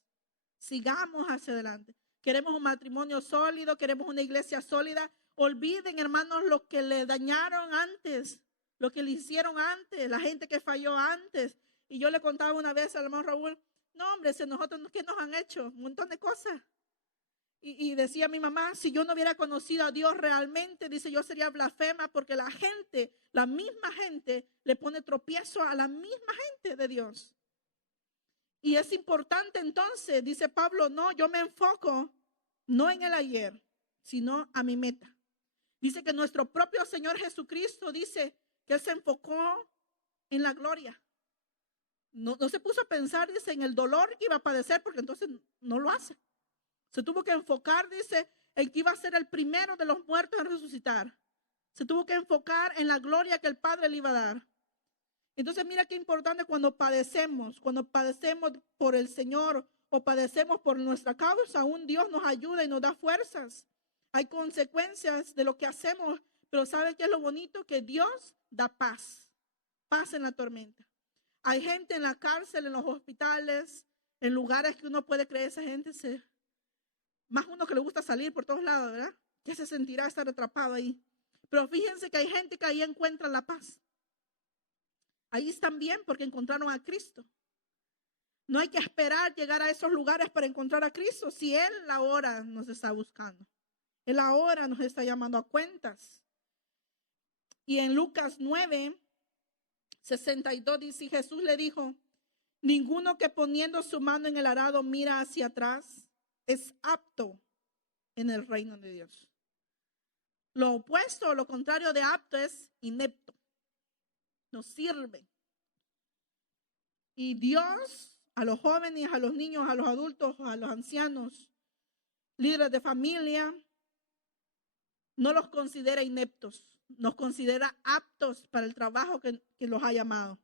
Sigamos hacia adelante. Queremos un matrimonio sólido, queremos una iglesia sólida. Olviden, hermanos, lo que le dañaron antes, lo que le hicieron antes, la gente que falló antes. Y yo le contaba una vez al hermano Raúl, no, hombre, nosotros, ¿qué nos han hecho? Un montón de cosas. Y decía mi mamá, si yo no hubiera conocido a Dios realmente, dice, yo sería blasfema porque la gente, la misma gente, le pone tropiezo a la misma gente de Dios. Y es importante entonces, dice Pablo, no, yo me enfoco no en el ayer, sino a mi meta. Dice que nuestro propio Señor Jesucristo dice que Él se enfocó en la gloria. No se puso a pensar, dice, en el dolor que iba a padecer, porque entonces no lo hace. Se tuvo que enfocar, dice, en que iba a ser el primero de los muertos en resucitar. Se tuvo que enfocar en la gloria que el Padre le iba a dar. Entonces, mira qué importante cuando padecemos por el Señor o padecemos por nuestra causa, aún Dios nos ayuda y nos da fuerzas. Hay consecuencias de lo que hacemos, pero ¿saben qué es lo bonito? Que Dios da paz, paz en la tormenta. Hay gente en la cárcel, en los hospitales, en lugares que uno puede creer, esa gente más uno que le gusta salir por todos lados, ¿verdad? Ya se sentirá estar atrapado ahí. Pero fíjense que hay gente que ahí encuentra la paz. Ahí están bien porque encontraron a Cristo. No hay que esperar llegar a esos lugares para encontrar a Cristo. Si Él ahora nos está buscando. Él ahora nos está llamando a cuentas. Y en Lucas 9:62 dice, Jesús le dijo, ninguno que poniendo su mano en el arado mira hacia atrás es apto en el reino de Dios. Lo opuesto, lo contrario de apto es inepto. No sirve. Y Dios a los jóvenes, a los niños, a los adultos, a los ancianos, líderes de familia, no los considera ineptos, nos considera aptos para el trabajo que los ha llamado.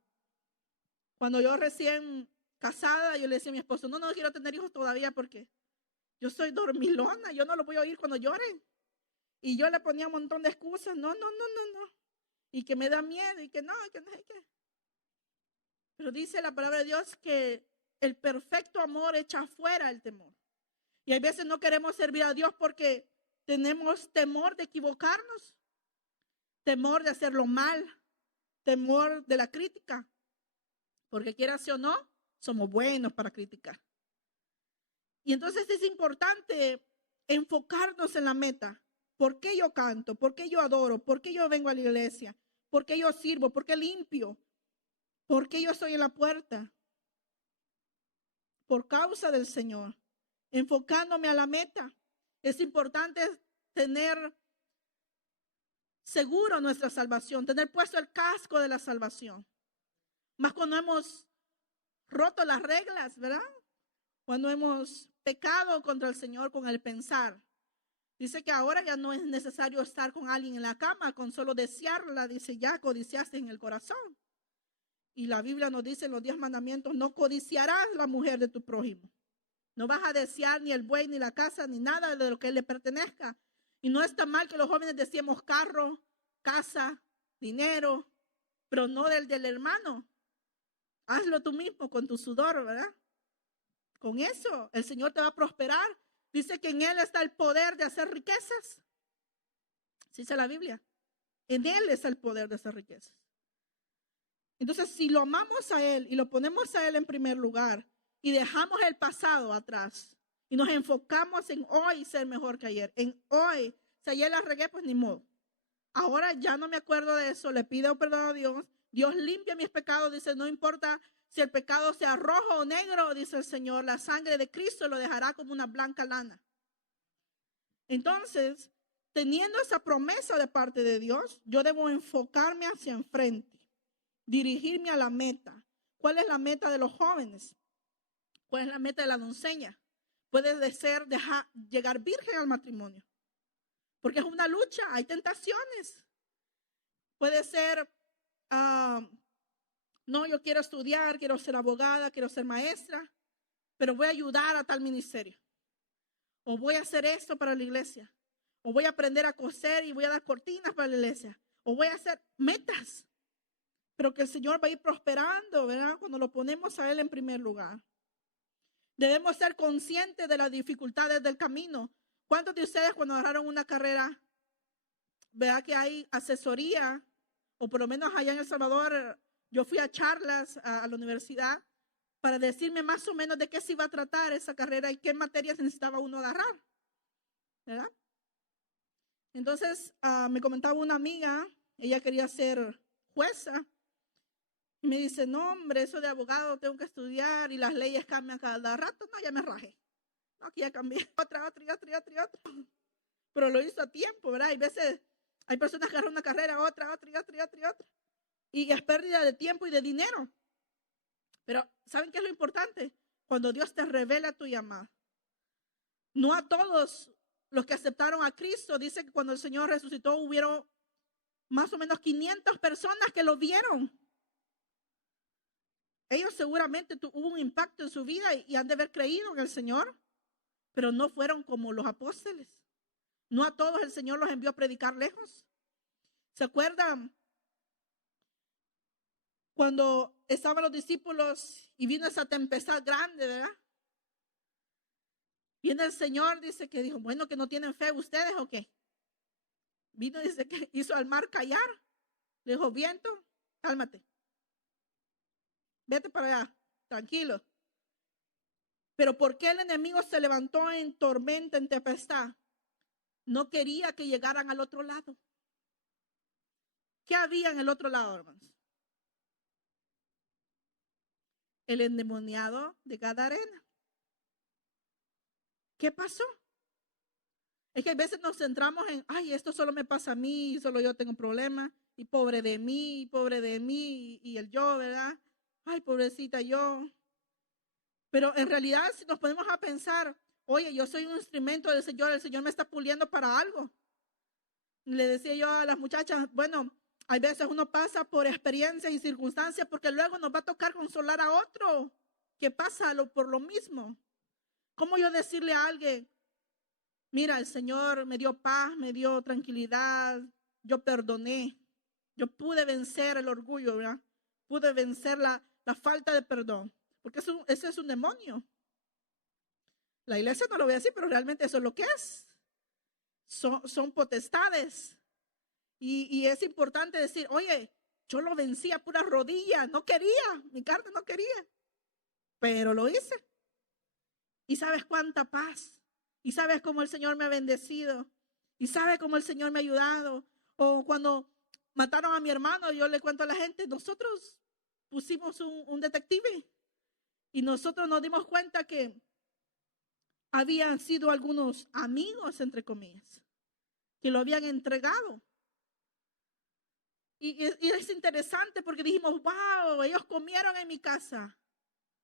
Cuando yo recién casada, yo le decía a mi esposo, no quiero tener hijos todavía porque yo soy dormilona, yo no los voy a oír cuando lloren. Y yo le ponía un montón de excusas, no. Y que me da miedo y que no sé qué. Pero dice la palabra de Dios que el perfecto amor echa fuera el temor. Y hay veces no queremos servir a Dios porque tenemos temor de equivocarnos, temor de hacerlo mal, temor de la crítica. Porque quieras o no, somos buenos para criticar. Y entonces es importante enfocarnos en la meta. ¿Por qué yo canto? ¿Por qué yo adoro? ¿Por qué yo vengo a la iglesia? ¿Por qué yo sirvo? ¿Por qué limpio? ¿Por qué yo estoy en la puerta? Por causa del Señor. Enfocándome a la meta. Es importante tener seguro nuestra salvación, tener puesto el casco de la salvación. Más cuando hemos roto las reglas, ¿verdad? Cuando hemos pecado contra el Señor con el pensar. Dice que ahora ya no es necesario estar con alguien en la cama, con solo desearla, dice, ya codiciaste en el corazón. Y la Biblia nos dice en los 10 mandamientos, no codiciarás la mujer de tu prójimo. No vas a desear ni el buey, ni la casa, ni nada de lo que le pertenezca. Y no está mal que los jóvenes deseemos carro, casa, dinero, pero no del hermano. Hazlo tú mismo con tu sudor, ¿verdad? Con eso el Señor te va a prosperar. Dice que en Él está el poder de hacer riquezas. ¿Sí dice la Biblia? En Él está el poder de hacer riquezas. Entonces, si lo amamos a Él y lo ponemos a Él en primer lugar y dejamos el pasado atrás y nos enfocamos en hoy ser mejor que ayer, en hoy, si ayer la regué, pues ni modo. Ahora ya no me acuerdo de eso, le pido perdón a Dios. Dios limpia mis pecados, dice, no importa si el pecado sea rojo o negro, dice el Señor, la sangre de Cristo lo dejará como una blanca lana. Entonces, teniendo esa promesa de parte de Dios, yo debo enfocarme hacia enfrente, dirigirme a la meta. ¿Cuál es la meta de los jóvenes? ¿Cuál es la meta de la doncella? Puede ser llegar virgen al matrimonio, porque es una lucha, hay tentaciones. Puede ser, no, yo quiero estudiar, quiero ser abogada, quiero ser maestra, pero voy a ayudar a tal ministerio. O voy a hacer esto para la iglesia. O voy a aprender a coser y voy a dar cortinas para la iglesia. O voy a hacer metas. Pero que el Señor va a ir prosperando, ¿verdad? Cuando lo ponemos a Él en primer lugar. Debemos ser conscientes de las dificultades del camino. ¿Cuántos de ustedes cuando agarraron una carrera, verdad que hay asesoría? O por lo menos allá en El Salvador, yo fui a charlas a la universidad para decirme más o menos de qué se iba a tratar esa carrera y qué materias necesitaba uno agarrar, ¿verdad? Entonces, me comentaba una amiga, ella quería ser jueza, y me dice, no, hombre, eso de abogado tengo que estudiar y las leyes cambian cada rato. No, ya me rajé. No, aquí ya cambié. Otra. Pero lo hizo a tiempo, ¿verdad? Hay veces, hay personas que agarran una carrera, otra. Y es pérdida de tiempo y de dinero. Pero, ¿saben qué es lo importante? Cuando Dios te revela tu llamada. No a todos los que aceptaron a Cristo, dice que cuando el Señor resucitó hubieron más o menos 500 personas que lo vieron. Ellos seguramente hubo un impacto en su vida y han de haber creído en el Señor, pero no fueron como los apóstoles. No a todos el Señor los envió a predicar lejos. ¿Se acuerdan cuando estaban los discípulos y vino esa tempestad grande, verdad? Viene el Señor, dice que dijo, bueno, que no tienen fe ustedes o qué. Vino, dice que hizo al mar callar. Le dijo, viento, cálmate. Vete para allá, tranquilo. Pero ¿por qué el enemigo se levantó en tormenta, en tempestad? No quería que llegaran al otro lado. ¿Qué había en el otro lado, hermanos? El endemoniado de Gadarena. ¿Qué pasó? Es que a veces nos centramos en, ay, esto solo me pasa a mí, solo yo tengo problemas, y pobre de mí, y el yo, ¿verdad? Ay, pobrecita yo. Pero en realidad, si nos ponemos a pensar, oye, yo soy un instrumento del Señor, el Señor me está puliendo para algo. Le decía yo a las muchachas, bueno, hay veces uno pasa por experiencias y circunstancias porque luego nos va a tocar consolar a otro que pasa por lo mismo. ¿Cómo yo decirle a alguien, mira, el Señor me dio paz, me dio tranquilidad, yo perdoné, yo pude vencer el orgullo, ¿verdad? Pude vencer la falta de perdón, porque ese es un demonio. La iglesia no lo voy a decir, pero realmente eso es lo que es. Son potestades. Y es importante decir, oye, yo lo vencí a pura rodilla, no quería, mi carne no quería, pero lo hice. Y sabes cuánta paz, y sabes cómo el Señor me ha bendecido, y sabes cómo el Señor me ha ayudado. O cuando mataron a mi hermano, yo le cuento a la gente, nosotros pusimos un detective y nosotros nos dimos cuenta que habían sido algunos amigos, entre comillas, que lo habían entregado. Y es interesante porque dijimos, wow, ellos comieron en mi casa,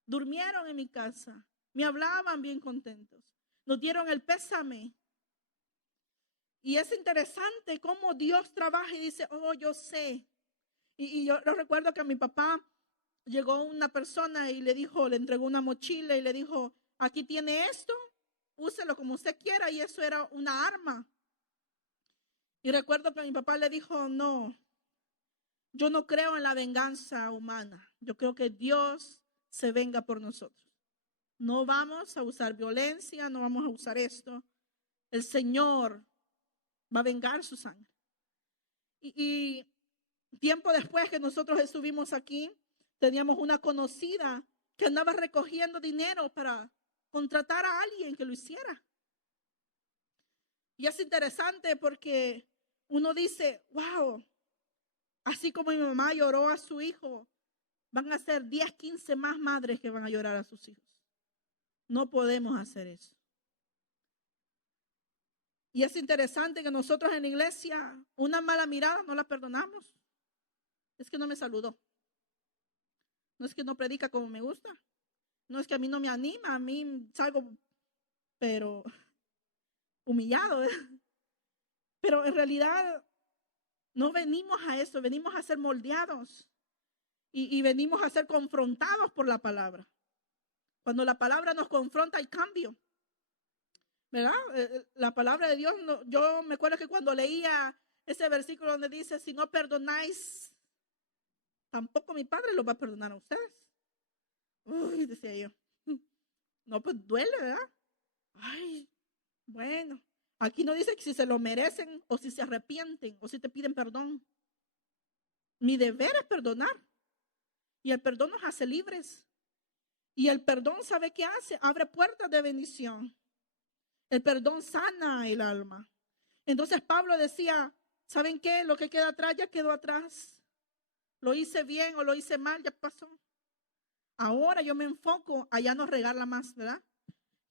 durmieron en mi casa, me hablaban bien contentos, nos dieron el pésame. Y es interesante cómo Dios trabaja y dice, oh, yo sé. Y yo recuerdo que a mi papá llegó una persona y le dijo, le entregó una mochila y le dijo, aquí tiene esto, úselo como usted quiera, y eso era una arma. Y recuerdo que mi papá le dijo, no, yo no creo en la venganza humana. Yo creo que Dios se venga por nosotros. No vamos a usar violencia, no vamos a usar esto. El Señor va a vengar su sangre. Y tiempo después que nosotros estuvimos aquí, teníamos una conocida que andaba recogiendo dinero para contratar a alguien que lo hiciera. Y es interesante porque uno dice, wow, así como mi mamá lloró a su hijo, van a ser 10, 15 más madres que van a llorar a sus hijos. No podemos hacer eso. Y es interesante que nosotros en la iglesia, una mala mirada no la perdonamos. Es que no me saludó. No es que no predica como me gusta. No es que a mí no me anima, a mí salgo, pero humillado. Pero en realidad no venimos a eso, venimos a ser moldeados y venimos a ser confrontados por la palabra. Cuando la palabra nos confronta hay cambio, ¿verdad? La palabra de Dios, yo me acuerdo que cuando leía ese versículo donde dice, si no perdonáis, tampoco mi Padre los va a perdonar a ustedes. Uy, decía yo, no, pues duele, ¿verdad? Ay, bueno, aquí no dice que si se lo merecen o si se arrepienten o si te piden perdón. Mi deber es perdonar. Y el perdón nos hace libres. Y el perdón, ¿sabe qué hace? Abre puertas de bendición. El perdón sana el alma. Entonces Pablo decía, ¿saben qué? Lo que queda atrás ya quedó atrás. Lo hice bien o lo hice mal, ya pasó. Ahora yo me enfoco a ya no regarla más, ¿verdad?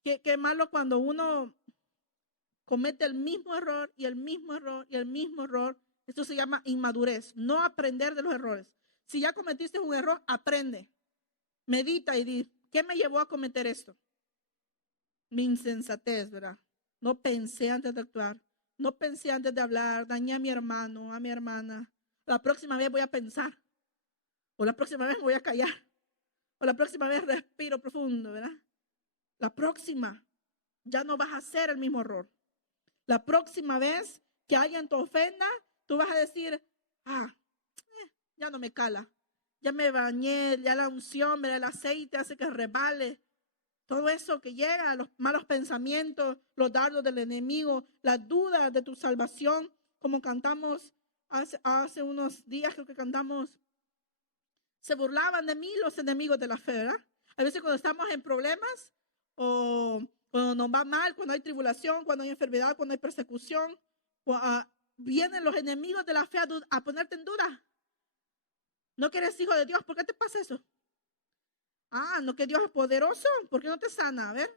Qué malo cuando uno comete el mismo error y el mismo error y el mismo error. Esto se llama inmadurez, no aprender de los errores. Si ya cometiste un error, aprende. Medita y di, ¿qué me llevó a cometer esto? Mi insensatez, ¿verdad? No pensé antes de actuar. No pensé antes de hablar. Dañé a mi hermano, a mi hermana. La próxima vez voy a pensar. O la próxima vez me voy a callar. O la próxima vez respiro profundo, ¿verdad? La próxima ya no vas a hacer el mismo error. La próxima vez que alguien te ofenda, tú vas a decir, ya no me cala. Ya me bañé, ya la unción, el aceite hace que resbale. Todo eso que llega, los malos pensamientos, los dardos del enemigo, las dudas de tu salvación, como cantamos hace unos días, creo que cantamos, se burlaban de mí los enemigos de la fe, ¿verdad? A veces cuando estamos en problemas o cuando nos va mal, cuando hay tribulación, cuando hay enfermedad, cuando hay persecución, vienen los enemigos de la fe a ponerte en duda. No que eres hijo de Dios, ¿por qué te pasa eso? No, que Dios es poderoso, ¿por qué no te sana? A ver.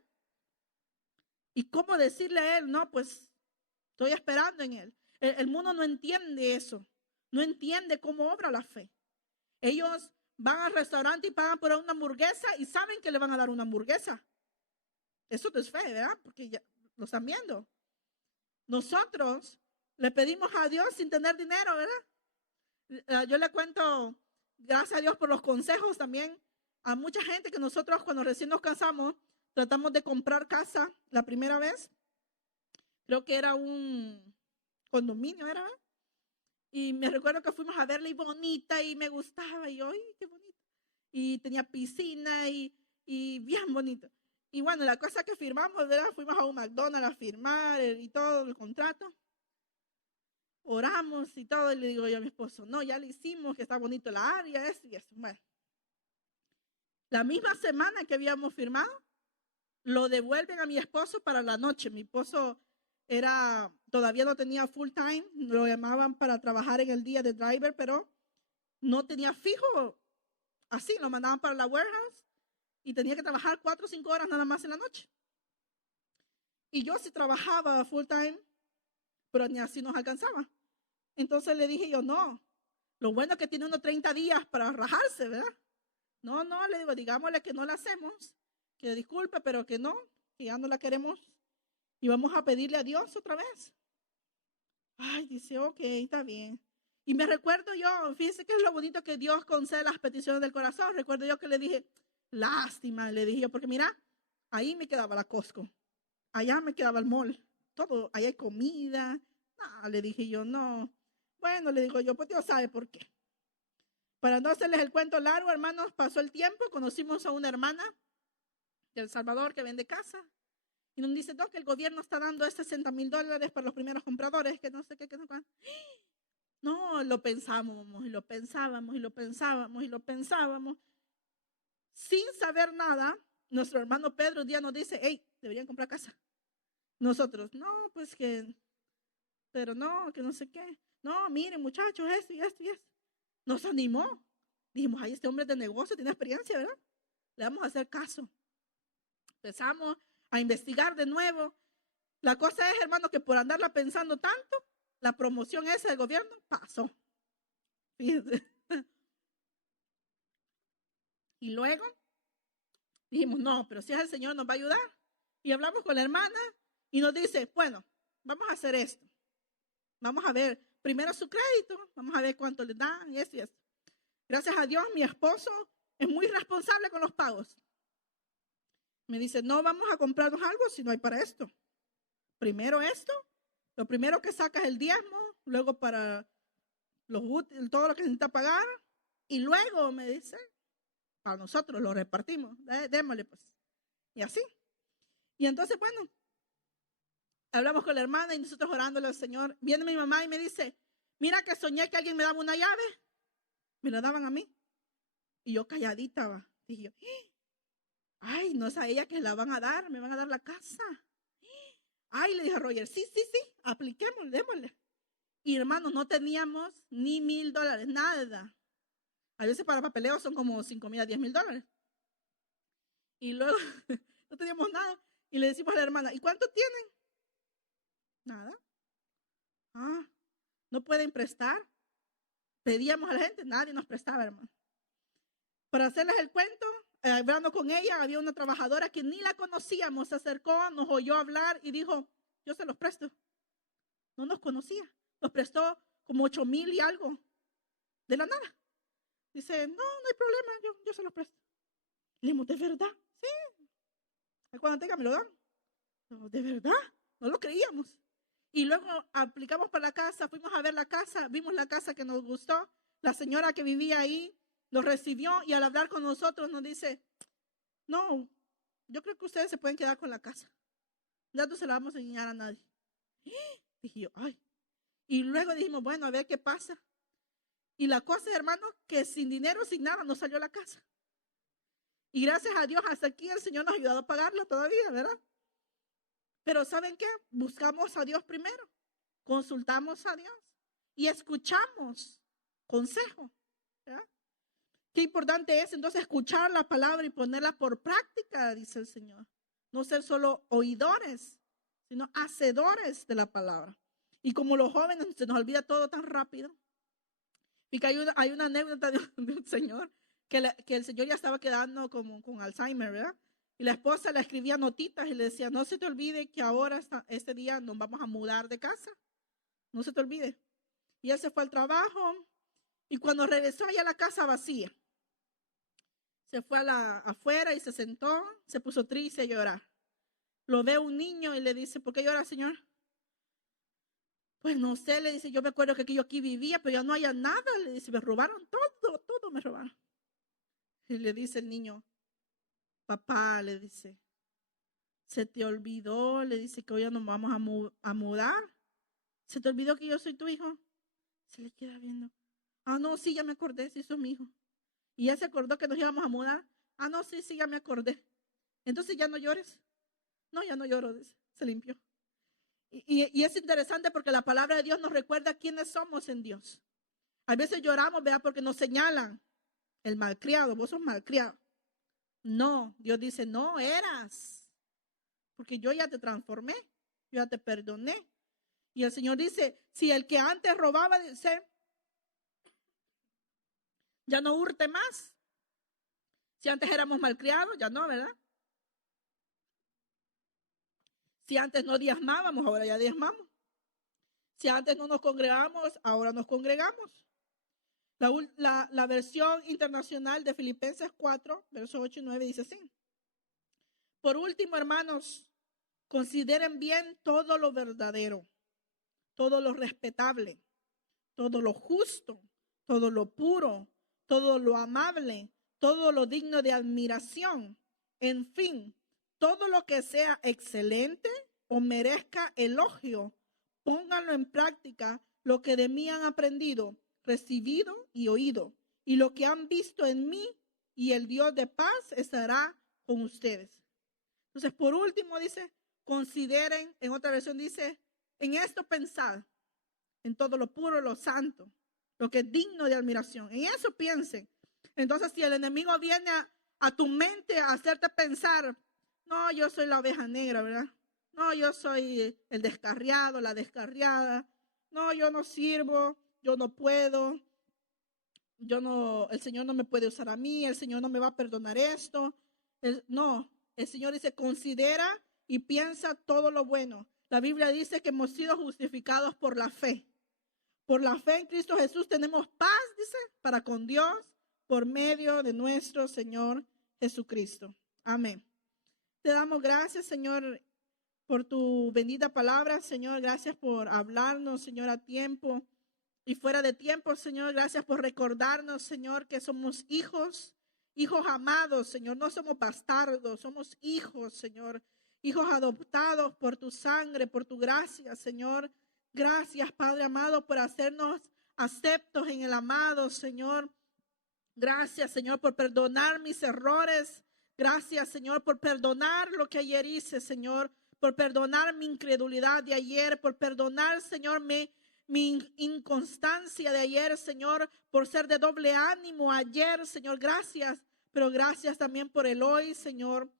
¿Y cómo decirle a él? No, pues estoy esperando en él. El mundo no entiende eso. No entiende cómo obra la fe. Ellos van al restaurante y pagan por una hamburguesa y saben que le van a dar una hamburguesa. Eso no es fe, ¿verdad? Porque ya lo están viendo. Nosotros le pedimos a Dios sin tener dinero, ¿verdad? Yo le cuento, gracias a Dios por los consejos también, a mucha gente que nosotros cuando recién nos casamos, tratamos de comprar casa la primera vez. Creo que era un condominio, ¿era? Y me recuerdo que fuimos a verla y bonita y me gustaba. Y yo, ¡ay, qué bonito! Y tenía piscina y bien bonito. Y bueno, la cosa que firmamos, ¿verdad? Fuimos a un McDonald's a firmar y todo el contrato. Oramos y todo. Y le digo yo a mi esposo, no, ya le hicimos, que está bonito la área, eso y eso. Bueno, la misma semana que habíamos firmado, lo devuelven a mi esposo para la noche. Mi esposo todavía no tenía full time, lo llamaban para trabajar en el día de driver, pero no tenía fijo. Así, lo mandaban para la warehouse y tenía que trabajar 4 o 5 horas nada más en la noche. Y yo sí trabajaba full time, pero ni así nos alcanzaba. Entonces le dije yo, no, lo bueno es que tiene unos 30 días para rajarse, ¿verdad? No, le digo, digámosle que no la hacemos, que disculpe, pero que no, que ya no la queremos y vamos a pedirle a Dios otra vez. Ay, dice, ok, está bien. Y me recuerdo yo, fíjense que es lo bonito que Dios concede las peticiones del corazón. Recuerdo yo que le dije, lástima, le dije yo, porque mira, ahí me quedaba la Costco, allá me quedaba el mall, todo, allá hay comida. No, le dije yo, no. Bueno, le digo yo, pues Dios sabe por qué. Para no hacerles el cuento largo, hermanos, pasó el tiempo, conocimos a una hermana de El Salvador que vende casa y nos dice, no, que el gobierno está dando $60,000 para los primeros compradores, que no sé qué, que no. No, lo pensábamos y lo pensábamos y lo pensábamos y lo pensábamos. Sin saber nada, nuestro hermano Pedro un día nos dice, hey, deberían comprar casa. Nosotros, no, pues pero no, que no sé qué. No, miren muchachos, esto y esto y esto. Nos animó. Dijimos, ay, este hombre es de negocio, tiene experiencia, ¿verdad? Le vamos a hacer caso. Empezamos a investigar de nuevo. La cosa es, hermano, que por andarla pensando tanto, la promoción esa del gobierno pasó. Fíjense. Y luego dijimos, no, pero si es el Señor nos va a ayudar. Y hablamos con la hermana y nos dice, bueno, vamos a hacer esto. Vamos a ver primero su crédito, vamos a ver cuánto le dan y esto y esto. Gracias a Dios, mi esposo es muy responsable con los pagos. Me dice, no vamos a comprarnos algo si no hay para esto. Primero esto, lo primero que saca es el diezmo, luego para todo lo que necesita pagar, y luego me dice, para nosotros lo repartimos, démosle pues. Y así. Y entonces, bueno, hablamos con la hermana y nosotros orándole al Señor. Viene mi mamá y me dice, mira que soñé que alguien me daba una llave. Me la daban a mí. Y yo calladita va. Dije yo, ay, no es a ella que la van a dar, me van a dar la casa. Ay, le dije a Roger, sí, apliquémosle, démosle. Y hermanos, no teníamos ni $1,000, nada. A veces para papeleo son como $5,000 a $10,000. Y luego no teníamos nada. Y le decimos a la hermana, ¿y cuánto tienen? Nada. Ah, ¿no pueden prestar? Pedíamos a la gente, nadie nos prestaba, hermano. Para hacerles el cuento, hablando con ella, había una trabajadora que ni la conocíamos, se acercó, nos oyó hablar y dijo, yo se los presto. No nos conocía, nos prestó como 8,000 y algo, de la nada. Dice, no hay problema, yo se los presto. Le dijimos, ¿de verdad? Sí. Cuando tenga me lo dan. No, ¿de verdad? No lo creíamos. Y luego aplicamos para la casa, fuimos a ver la casa, vimos la casa que nos gustó. La señora que vivía ahí nos recibió y al hablar con nosotros nos dice, no, yo creo que ustedes se pueden quedar con la casa. Ya no se la vamos a enseñar a nadie. Dije yo, ay. Y luego dijimos, bueno, a ver qué pasa. Y la cosa, hermano, que sin dinero, sin nada, nos salió la casa. Y gracias a Dios, hasta aquí el Señor nos ha ayudado a pagarlo todavía, ¿verdad? Pero ¿saben qué? Buscamos a Dios primero, consultamos a Dios y escuchamos consejo. ¿Verdad? Qué importante es entonces escuchar la palabra y ponerla por práctica, dice el Señor. No ser solo oidores, sino hacedores de la palabra. Y como los jóvenes se nos olvida todo tan rápido. Y que hay una anécdota de un señor que el señor ya estaba quedando como con Alzheimer, ¿verdad? Y la esposa le escribía notitas y le decía, no se te olvide que ahora este día nos vamos a mudar de casa. No se te olvide. Y él se fue al trabajo y cuando regresó allá a la casa vacía, se fue afuera y se sentó, se puso triste a llorar. Lo ve un niño y le dice, ¿por qué llora, señor? Pues no sé, le dice, yo me acuerdo que yo aquí vivía, pero ya no haya nada. Le dice, me robaron todo me robaron. Y le dice el niño, papá, le dice, se te olvidó, le dice que hoy ya nos vamos a mudar. ¿Se te olvidó que yo soy tu hijo? Se le queda viendo. Ah, no, sí, ya me acordé, sí, sos mi hijo. Y él se acordó que nos íbamos a mudar. Ah, no, sí, ya me acordé. Entonces ya no llores. No, ya no lloro, dice. Se limpió. Y es interesante porque la palabra de Dios nos recuerda quiénes somos en Dios. A veces lloramos, ¿verdad? Porque nos señalan. El malcriado, vos sos malcriado. No, Dios dice, no eras. Porque yo ya te transformé. Yo ya te perdoné. Y el Señor dice, si el que antes robaba, dice, ya no hurte más. Si antes éramos malcriados, ya no, ¿verdad? Si antes no diezmábamos, ahora ya diezmamos. Si antes no nos congregamos, ahora nos congregamos. La versión internacional de Filipenses 4, versos 8 y 9 dice así. Por último, hermanos, consideren bien todo lo verdadero, todo lo respetable, todo lo justo, todo lo puro, todo lo amable, todo lo digno de admiración. En fin, todo lo que sea excelente o merezca elogio, pónganlo en práctica lo que de mí han aprendido, recibido y oído, y lo que han visto en mí, y el Dios de paz estará con ustedes. Entonces, por último, dice, consideren, en otra versión dice, en esto pensad, en todo lo puro, lo santo, lo que es digno de admiración. En eso piensen. Entonces, si el enemigo viene a tu mente a hacerte pensar, no, yo soy la oveja negra, ¿verdad? No, yo soy el descarriado, la descarriada. No, yo no sirvo, yo no puedo. El Señor no me puede usar a mí, el Señor no me va a perdonar esto. No, el Señor dice, considera y piensa todo lo bueno. La Biblia dice que hemos sido justificados por la fe. Por la fe en Cristo Jesús tenemos paz, dice, para con Dios por medio de nuestro Señor Jesucristo. Amén. Te damos gracias, Señor, por tu bendita palabra, Señor. Gracias por hablarnos, Señor, a tiempo y fuera de tiempo, Señor. Gracias por recordarnos, Señor, que somos hijos amados, Señor. No somos bastardos, somos hijos, Señor. Hijos adoptados por tu sangre, por tu gracia, Señor. Gracias, Padre amado, por hacernos aceptos en el amado, Señor. Gracias, Señor, por perdonar mis errores. Gracias, Señor, por perdonar lo que ayer hice, Señor. Por perdonar mi incredulidad de ayer. Por perdonar, Señor, mi inconstancia de ayer, Señor. Por ser de doble ánimo ayer, Señor. Gracias. Pero gracias también por el hoy, Señor.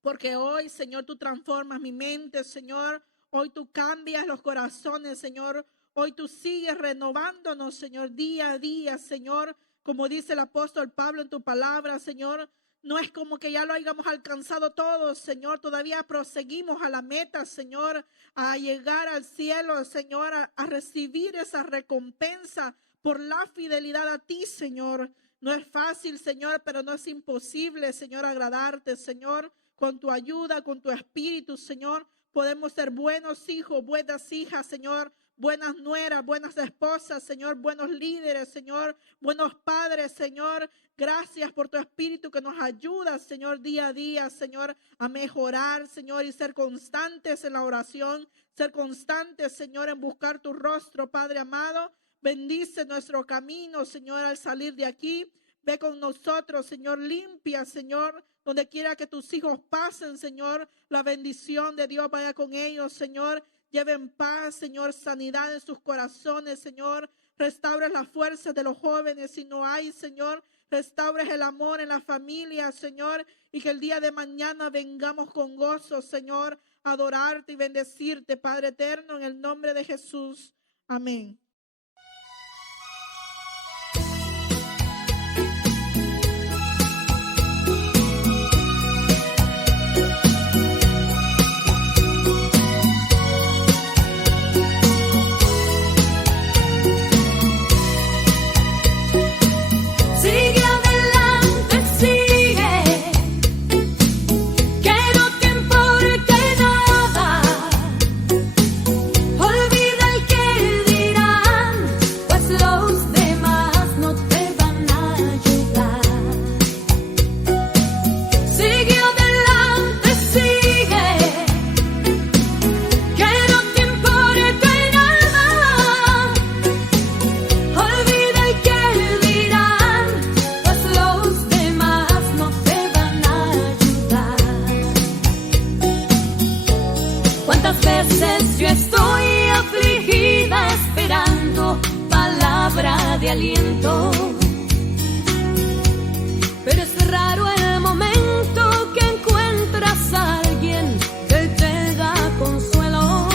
Porque hoy, Señor, tú transformas mi mente, Señor. Hoy tú cambias los corazones, Señor. Hoy tú sigues renovándonos, Señor, día a día, Señor. Como dice el apóstol Pablo en tu palabra, Señor. No es como que ya lo hayamos alcanzado todos, Señor. Todavía proseguimos a la meta, Señor. A llegar al cielo, Señor. A recibir esa recompensa por la fidelidad a ti, Señor. No es fácil, Señor, pero no es imposible, Señor, agradarte, Señor. Con tu ayuda, con tu espíritu, Señor. Podemos ser buenos hijos, buenas hijas, Señor, buenas nueras, buenas esposas, Señor, buenos líderes, Señor, buenos padres, Señor. Gracias por tu espíritu que nos ayuda, Señor, día a día, Señor, a mejorar, Señor, y ser constantes en la oración, ser constantes, Señor, en buscar tu rostro, Padre amado. Bendice nuestro camino, Señor, al salir de aquí. Ve con nosotros, Señor, limpia, Señor, donde quiera que tus hijos pasen, Señor, la bendición de Dios vaya con ellos, Señor. Lleven paz, Señor, sanidad en sus corazones, Señor. Restaures las fuerzas de los jóvenes si no hay, Señor. Restaures el amor en la familia, Señor. Y que el día de mañana vengamos con gozo, Señor, a adorarte y bendecirte, Padre eterno, en el nombre de Jesús. Amén. De aliento, pero es raro el momento que encuentras a alguien que te da consuelo.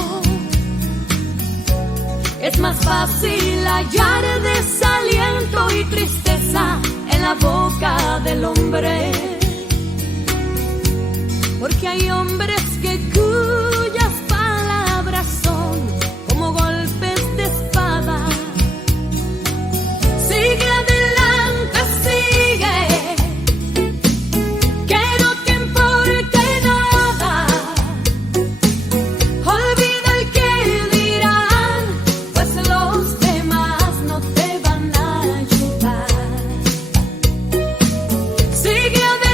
Es más fácil hallar desaliento y tristeza en la boca del hombre, porque hay hombres cuyas palabras son como golpes de espada. Sigue adelante, sigue, que no te importe nada. Olvida el que dirán, pues los demás no te van a ayudar. Sigue adelante.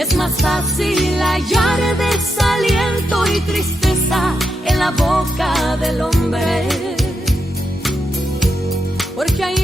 Es más fácil hallar desaliento y tristeza en la boca del hombre, porque ahí